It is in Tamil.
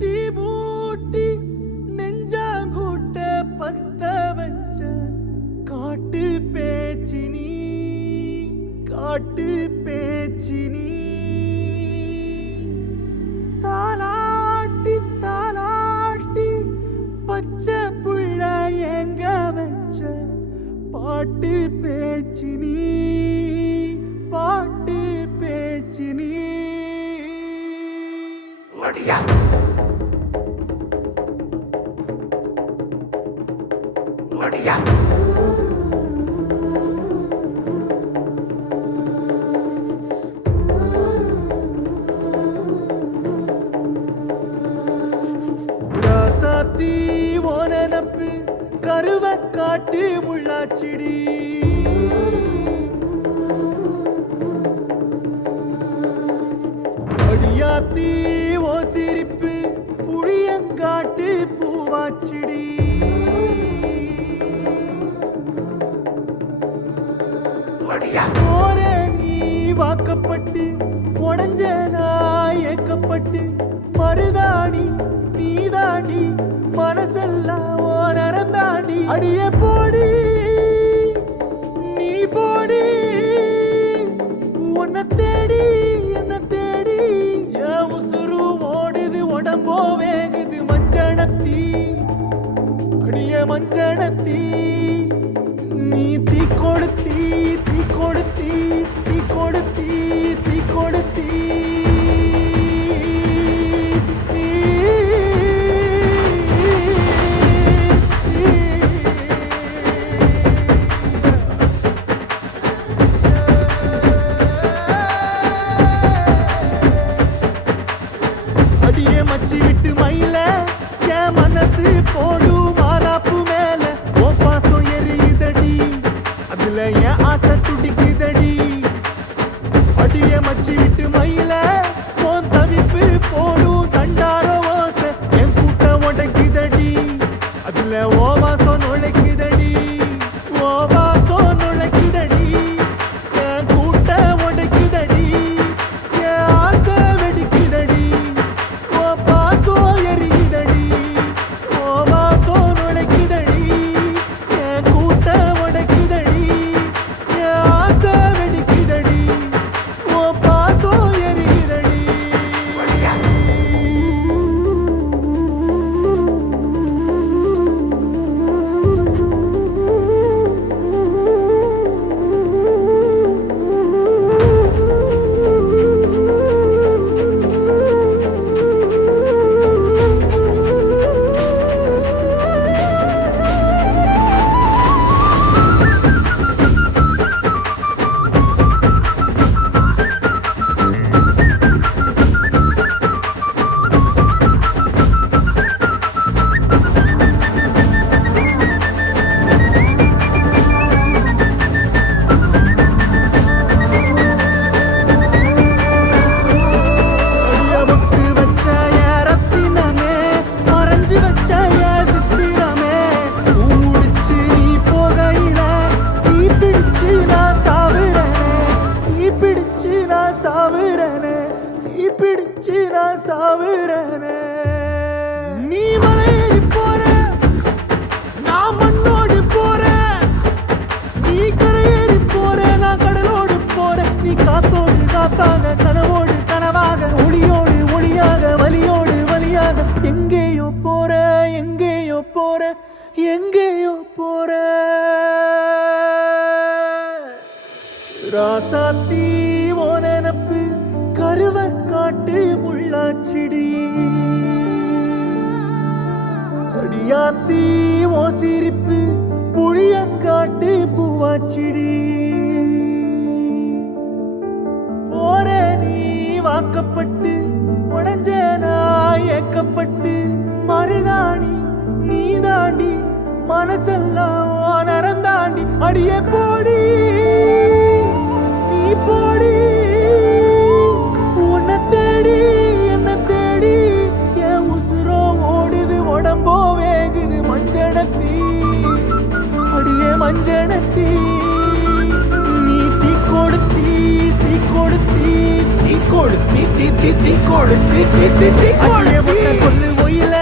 தீ மூட்டி நெஞ்சாங்கூட்ட பத்த வச்ச காட்டு பேச்சினி தாலாட்டி தாலாட்டி பச்சை புள்ள எங்க வச்ச பாட்டு பேச்சினி வடியா வடியா ராசாத்தி ஓனப்பு கருவ காட்டு முள்ளாச்சிடி அடியாத்தி ஓ சிரிப்பு புளியங்காட்டு பூவாச்சிடி போற நீ வாக்கப்பட்டு உடஞ்ச நாய் ஏக்கப்பட்டு மருதாணி நீதாண்டி மனசெல்லாம் ஓ நரந்தாண்டி அடியே போடி நீ போடி உன்னை தேடி என்ன தேடி என் உசுரு ஓடுது உடம்போ வேகுது மஞ்சனத்தி அடிய மஞ்சனத்தி நீ தீ கொடுத்தி அடியே மச்சி விட்டு மயில என் மனசு போடு மாறாப்பு மேல ஓ பாசம் எரியுதடி அதுல என் ஆசை துடிக்குதடி அடியே மச்சி விட்டு மயில போன் தவிப்பு போடும் தண்டார ஓசை என் கூட்டம் உடைக்குதடி அதுல ஓ வாசம் நுழைக்குதடி ஓ வாசம் நுழைக்குதடி என் கூட்டம் உடைக்குதடி என் ஆசை வெடிக்குதடி ஓ பாசம் எரியுதடி ஓ வாசம் நுழைக்குதடி என் கூட்டம் உடைக்குதடி என் ஆசை வெடிக்குதடி ஓ பாசம் எரியுதடி நீ மலையேறி போற நான் மண்ணோடு போற நீ கரையேறி போற நான் கடலோடு போற நீ காத்தோடு காத்தாக கனவோடு கனவாக ஒளியோடு ஒளியாக வலியோடு வலியாக எங்கேயோ போற ராசாத்தி ஓ நெனப்பு கருவ காட்டு முள்ளாச்சிடி அடியாத்தி ஓ சிரிப்பு புளியங்காட்டு பூவாச்சிடி போற நீ வாக்கப்பட்டு உடஞ்ச நாய் ஏக்கப்பட்டு மருதாணி நீதாண்டி மனசெல்லாம் ஓ நரந்தாண்டி அடியே போடி நீ போடி உன்னை தேடி என்ன தேடி என் உசுரோ ஓடுது உடம்போ வேகுது மஞ்சனத்தி அடியே மஞ்சனத்தி தீ தீ தீ கொளுத்தி தீ தீ தீ கொளுத்தி சொல்லு ஒயில